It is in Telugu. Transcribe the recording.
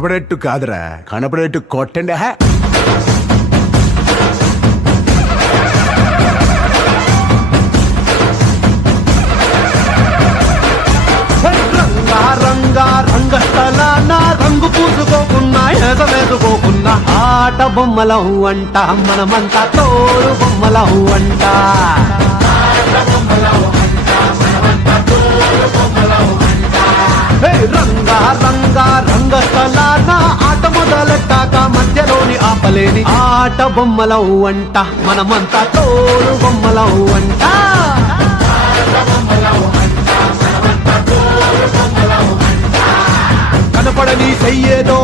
కనబడేట్టు కాదురా, కనబడేట్టు కొట్టండి. రంగస్థలాన రంగు పూసుకోకున్నా ఎసవేసుకోకున్నా ఆట బొమ్మలం అంట, మనమంతా తోడు బొమ్మలం అంట. రంగస్థలాన ఆట మొదలెట్టాక మధ్యలోని ఆపలేని ఆట బొమ్మలం అంట, మనమంతా తోడు బొమ్మలం అంట. కనపడని చెయ్యేదో